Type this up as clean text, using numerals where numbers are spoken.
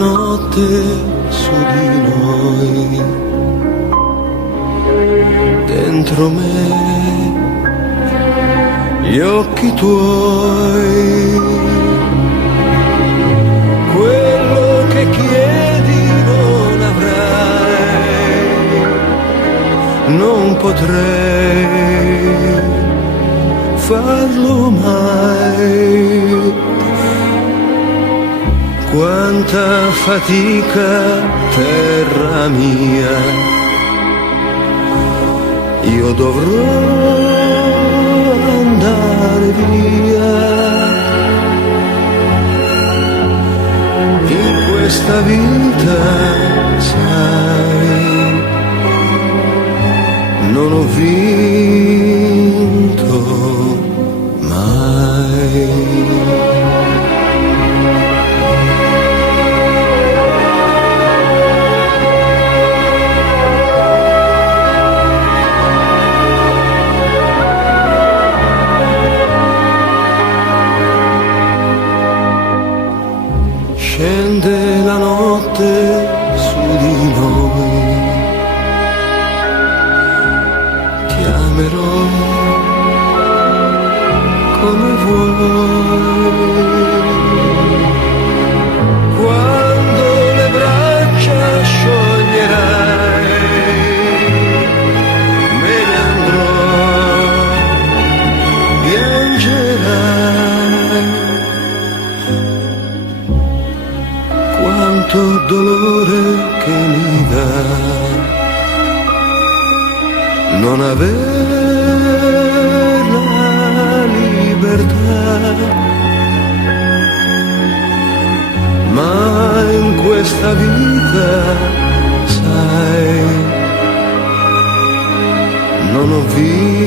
notte su di noi, dentro me, gli occhi tuoi, quello che chiedi non avrai, non potrei farlo mai. Quanta fatica, terra mia, io dovrò andare via. In questa vita, sai, non ho vinto mai. Scende la notte su di noi, ti amerò come vuoi. Quando le braccia scioglierai, me ne andrò, piangerai. Quanto dolore che mi dà non aver la libertà, ma in questa vita, sai, non ho vinto